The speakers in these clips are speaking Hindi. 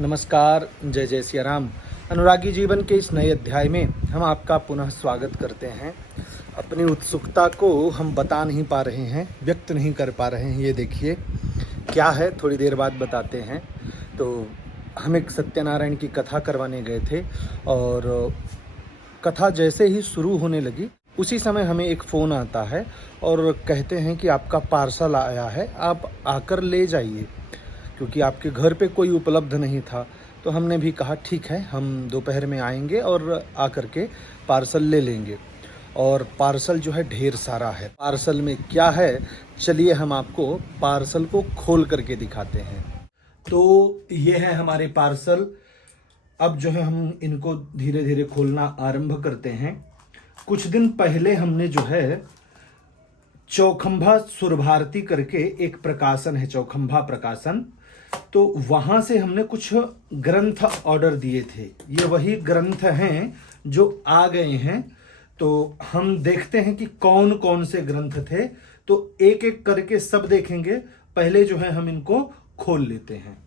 नमस्कार, जय जय सिया राम। अनुरागी जीवन के इस नए अध्याय में हम आपका पुनः स्वागत करते हैं। अपनी उत्सुकता को हम बता नहीं पा रहे हैं, व्यक्त नहीं कर पा रहे हैं। ये देखिए क्या है, थोड़ी देर बाद बताते हैं। तो हम एक सत्यनारायण की कथा करवाने गए थे और कथा जैसे ही शुरू होने लगी उसी समय हमें एक फ़ोन आता है और कहते हैं कि आपका पार्सल आया है, आप आकर ले जाइए। क्योंकि आपके घर पे कोई उपलब्ध नहीं था, तो हमने भी कहा ठीक है, हम दोपहर में आएंगे और आकर के पार्सल ले लेंगे। और पार्सल जो है ढेर सारा है। पार्सल में क्या है, चलिए हम आपको पार्सल को खोल करके दिखाते हैं। तो ये है हमारे पार्सल। अब जो है हम इनको धीरे धीरे खोलना आरंभ करते हैं। कुछ दिन पहले हमने जो है चौखंभा सुरभारती करके एक प्रकाशन है, चौखंभा प्रकाशन, तो वहां से हमने कुछ ग्रंथ ऑर्डर दिए थे। ये वही ग्रंथ हैं जो आ गए हैं। तो हम देखते हैं कि कौन कौन से ग्रंथ थे, तो एक एक करके सब देखेंगे। पहले जो है हम इनको खोल लेते हैं।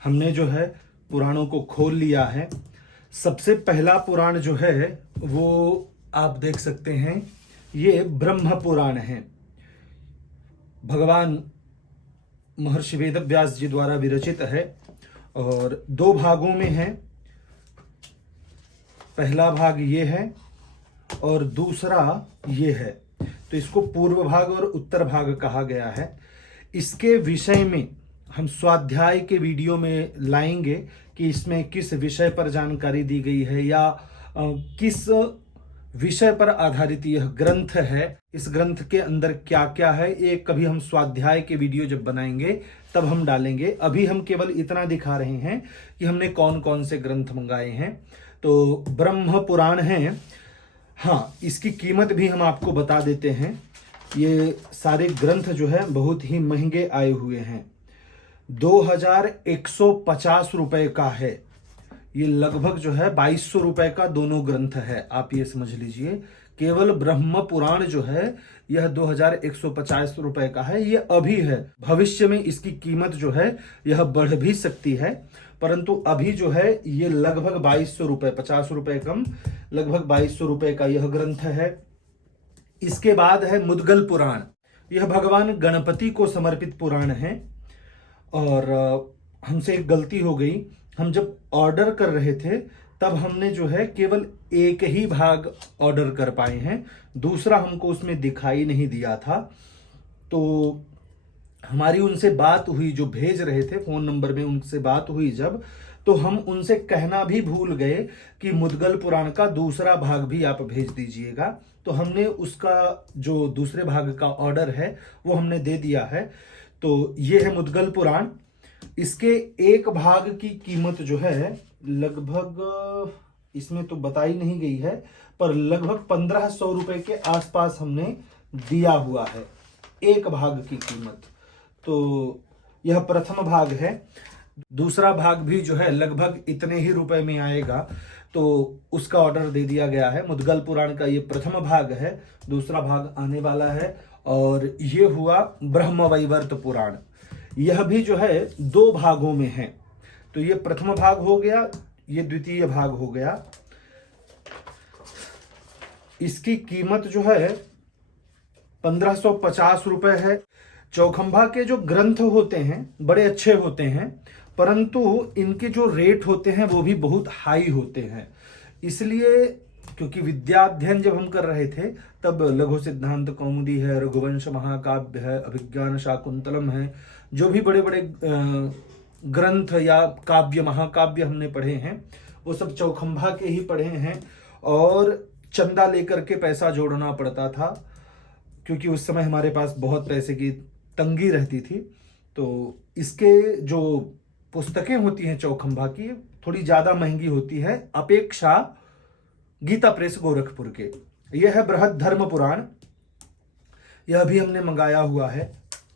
हमने जो है पुराणों को खोल लिया है। सबसे पहला पुराण जो है वो आप देख सकते हैं, ये ब्रह्म पुराण है। भगवान महर्षि वेदव्यास जी द्वारा विरचित है और दो भागों में है। पहला भाग ये है और दूसरा ये है। तो इसको पूर्व भाग और उत्तर भाग कहा गया है। इसके विषय में हम स्वाध्याय के वीडियो में लाएंगे कि इसमें किस विषय पर जानकारी दी गई है या किस विषय पर आधारित यह ग्रंथ है, इस ग्रंथ के अंदर क्या क्या है। ये कभी हम स्वाध्याय के वीडियो जब बनाएंगे तब हम डालेंगे। अभी हम केवल इतना दिखा रहे हैं कि हमने कौन कौन से ग्रंथ मंगाए हैं। तो ब्रह्म पुराण है। हाँ, इसकी कीमत भी हम आपको बता देते हैं। ये सारे ग्रंथ जो है बहुत ही महंगे आए हुए हैं। 2150 रुपए का है। ये लगभग जो है 2200 रुपए का दोनों ग्रंथ है। आप ये समझ लीजिए, केवल ब्रह्म पुराण जो है यह 2150 रुपए का है। ये अभी है, भविष्य में इसकी कीमत जो है यह बढ़ भी सकती है, परंतु अभी जो है ये लगभग 2200 रुपए, 50 रुपए कम, लगभग 2200 रुपए का यह ग्रंथ है। इसके बाद है मुद्गल पुराण। यह भगवान गणपति को समर्पित पुराण है। और हमसे एक गलती हो गई, हम जब ऑर्डर कर रहे थे तब हमने जो है केवल एक ही भाग ऑर्डर कर पाए हैं, दूसरा हमको उसमें दिखाई नहीं दिया था। तो हमारी उनसे बात हुई, जो भेज रहे थे फोन नंबर में उनसे बात हुई जब, तो हम उनसे कहना भी भूल गए कि मुद्गल पुराण का दूसरा भाग भी आप भेज दीजिएगा। तो हमने उसका जो दूसरे भाग का ऑर्डर है वो हमने दे दिया है। तो ये है मुद्गल पुराण। इसके एक भाग की कीमत जो है लगभग, इसमें तो बताई नहीं गई है, पर लगभग 1500 रुपए के आसपास हमने दिया हुआ है एक भाग की कीमत। तो यह प्रथम भाग है। दूसरा भाग भी जो है लगभग इतने ही रुपए में आएगा, तो उसका ऑर्डर दे दिया गया है। मुद्गल पुराण का ये प्रथम भाग है, दूसरा भाग आने वाला है। और ये हुआ ब्रह्मवैवर्त पुराण। यह भी जो है दो भागों में है। तो ये प्रथम भाग हो गया, ये द्वितीय भाग हो गया। इसकी कीमत जो है 1550 रुपए है। चौखंभा के जो ग्रंथ होते हैं बड़े अच्छे होते हैं, परंतु इनके जो रेट होते हैं वो भी बहुत हाई होते हैं। इसलिए, क्योंकि विद्याध्ययन जब हम कर रहे थे तब लघु सिद्धांत कौमुदी है, रघुवंश महाकाव्य है, अभिज्ञान शाकुंतलम है, जो भी बड़े बड़े ग्रंथ या काव्य महाकाव्य हमने पढ़े हैं वो सब चौखंभा के ही पढ़े हैं। और चंदा लेकर के पैसा जोड़ना पड़ता था, क्योंकि उस समय हमारे पास बहुत पैसे की तंगी रहती थी। तो इसके जो पुस्तकें होती हैं चौखंभा की, थोड़ी ज्यादा महंगी होती है अपेक्षा गीता प्रेस गोरखपुर के। यह है बृहद धर्म पुराण। यह भी हमने मंगाया हुआ है।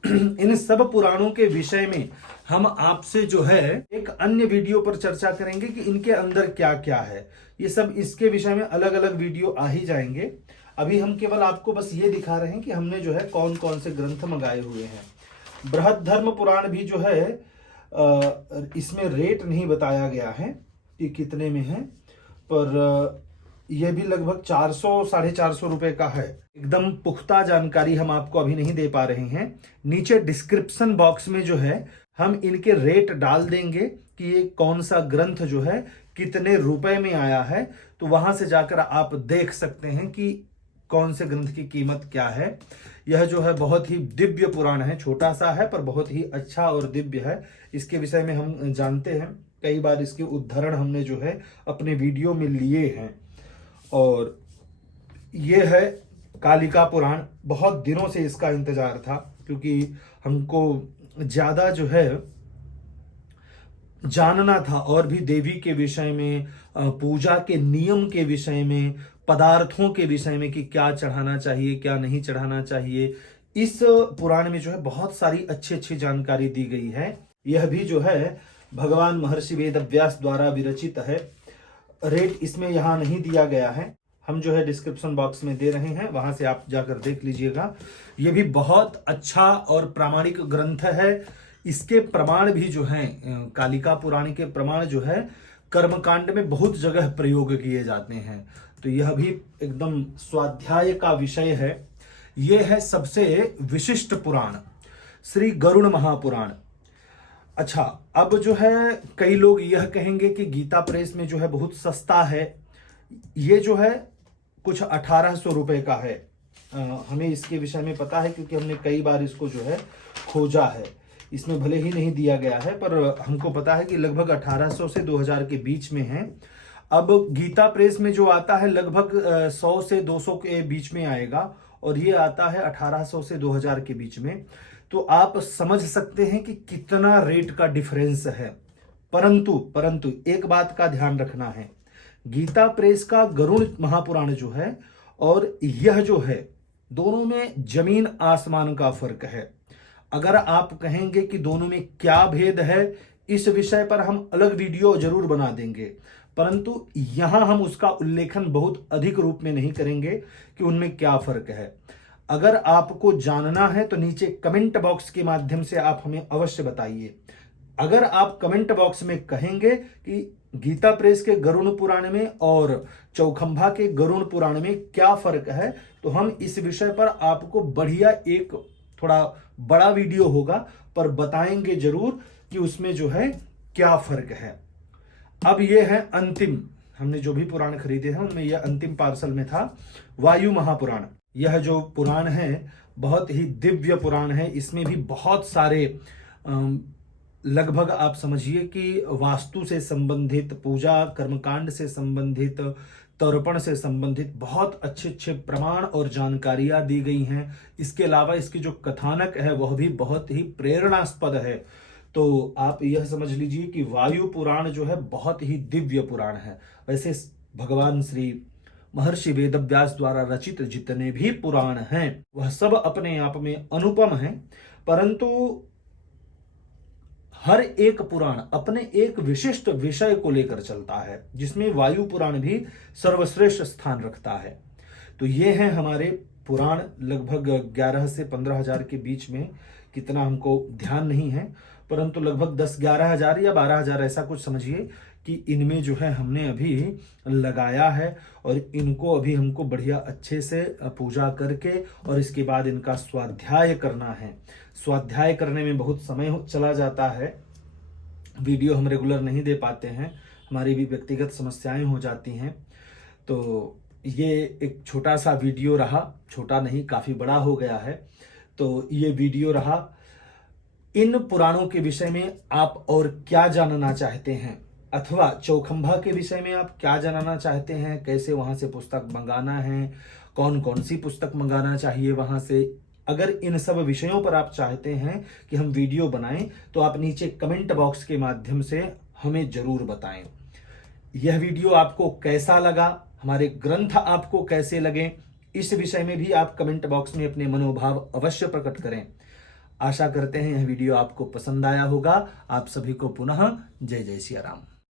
इन सब पुराणों के विषय में हम आपसे जो है एक अन्य वीडियो पर चर्चा करेंगे कि इनके अंदर क्या क्या है। ये सब इसके विषय में अलग अलग वीडियो आ ही जाएंगे। अभी हम केवल आपको बस ये दिखा रहे हैं कि हमने जो है कौन कौन से ग्रंथ मंगाए हुए हैं। बृहद्धर्म पुराण भी जो है इसमें रेट नहीं बताया गया है कि कितने में है, पर यह भी लगभग 400-450 रुपए का है। एकदम पुख्ता जानकारी हम आपको अभी नहीं दे पा रहे हैं। नीचे डिस्क्रिप्शन बॉक्स में जो है हम इनके रेट डाल देंगे कि ये कौन सा ग्रंथ जो है कितने रुपए में आया है, तो वहां से जाकर आप देख सकते हैं कि कौन से ग्रंथ की कीमत क्या है। यह जो है बहुत ही दिव्य पुराण है, छोटा सा है पर बहुत ही अच्छा और दिव्य है। इसके विषय में हम जानते हैं, कई बार इसके उद्धरण हमने जो है अपने वीडियो में लिए हैं। और ये है कालिका पुराण। बहुत दिनों से इसका इंतजार था, क्योंकि हमको ज्यादा जो है जानना था और भी देवी के विषय में, पूजा के नियम के विषय में, पदार्थों के विषय में कि क्या चढ़ाना चाहिए क्या नहीं चढ़ाना चाहिए। इस पुराण में जो है बहुत सारी अच्छी अच्छी जानकारी दी गई है। यह भी जो है भगवान महर्षि वेदव्यास द्वारा विरचित है। रेट इसमें यहाँ नहीं दिया गया है, हम जो है डिस्क्रिप्शन बॉक्स में दे रहे हैं, वहां से आप जाकर देख लीजिएगा। यह भी बहुत अच्छा और प्रामाणिक ग्रंथ है। इसके प्रमाण भी जो हैं, कालिका पुराण के प्रमाण जो है कर्मकांड में बहुत जगह प्रयोग किए जाते हैं। तो यह भी एकदम स्वाध्याय का विषय है। यह है सबसे विशिष्ट पुराण, श्री गरुड़ महापुराण। अच्छा, अब जो है कई लोग यह कहेंगे कि गीता प्रेस में जो है बहुत सस्ता है। ये जो है कुछ 1800 रुपए का है। हमें इसके विषय में पता है, क्योंकि हमने कई बार इसको जो है खोजा है। इसमें भले ही नहीं दिया गया है, पर हमको पता है कि लगभग 1800 से 2000 के बीच में है। अब गीता प्रेस में जो आता है लगभग 100 से 200 के बीच में आएगा, और ये आता है 1800 से 2000 के बीच में। तो आप समझ सकते हैं कि कितना रेट का डिफरेंस है। परंतु एक बात का ध्यान रखना है, गीता प्रेस का गरुड़ महापुराण जो है और यह जो है, दोनों में जमीन आसमान का फर्क है। अगर आप कहेंगे कि दोनों में क्या भेद है, इस विषय पर हम अलग वीडियो जरूर बना देंगे, परंतु यहां हम उसका उल्लेखन बहुत अधिक रूप में नहीं करेंगे कि उनमें क्या फर्क है। अगर आपको जानना है तो नीचे कमेंट बॉक्स के माध्यम से आप हमें अवश्य बताइए। अगर आप कमेंट बॉक्स में कहेंगे कि गीता प्रेस के गरुड़ पुराण में और चौखंभा के गरुड़ पुराण में क्या फर्क है, तो हम इस विषय पर आपको बढ़िया एक थोड़ा बड़ा वीडियो होगा, पर बताएंगे जरूर कि उसमें जो है क्या फर्क है। अब ये है अंतिम, हमने जो भी पुराण खरीदे हैं उनमें यह अंतिम पार्सल में था, वायु महापुराण। यह जो पुराण है बहुत ही दिव्य पुराण है। इसमें भी बहुत सारे लगभग आप समझिए कि वास्तु से संबंधित, पूजा कर्मकांड से संबंधित, तर्पण से संबंधित बहुत अच्छे अच्छे प्रमाण और जानकारियां दी गई हैं। इसके अलावा इसकी जो कथानक है वह भी बहुत ही प्रेरणास्पद है। तो आप यह समझ लीजिए कि वायु पुराण जो है बहुत ही दिव्य पुराण है। वैसे भगवान श्री महर्षि वेदव्यास द्वारा रचित जितने भी पुराण हैं वह सब अपने आप में अनुपम हैं, परंतु हर एक पुराण अपने एक विशिष्ट विषय को लेकर चलता है, जिसमें वायु पुराण भी सर्वश्रेष्ठ स्थान रखता है। तो ये हैं हमारे पुराण, लगभग 11 से 15 हजार के बीच में, कितना हमको ध्यान नहीं है, परंतु लगभग 10-11 हजार या 12 हजार ऐसा कुछ समझिए कि इनमें जो है हमने अभी लगाया है। और इनको अभी हमको बढ़िया अच्छे से पूजा करके और इसके बाद इनका स्वाध्याय करना है। स्वाध्याय करने में बहुत समय चला जाता है, वीडियो हम रेगुलर नहीं दे पाते हैं, हमारी भी व्यक्तिगत समस्याएं हो जाती हैं। तो ये एक छोटा सा वीडियो रहा, छोटा नहीं काफ़ी बड़ा हो गया है। तो ये वीडियो रहा। इन पुराणों के विषय में आप और क्या जानना चाहते हैं, अथवा चौखंभा के विषय में आप क्या जानना चाहते हैं, कैसे वहां से पुस्तक मंगाना है, कौन कौन सी पुस्तक मंगाना चाहिए वहां से, अगर इन सब विषयों पर आप चाहते हैं कि हम वीडियो बनाएं तो आप नीचे कमेंट बॉक्स के माध्यम से हमें जरूर बताएं। यह वीडियो आपको कैसा लगा, हमारे ग्रंथ आपको कैसे लगे, इस विषय में भी आप कमेंट बॉक्स में अपने मनोभाव अवश्य प्रकट करें। आशा करते हैं यह वीडियो आपको पसंद आया होगा। आप सभी को पुनः जय जय सिया राम।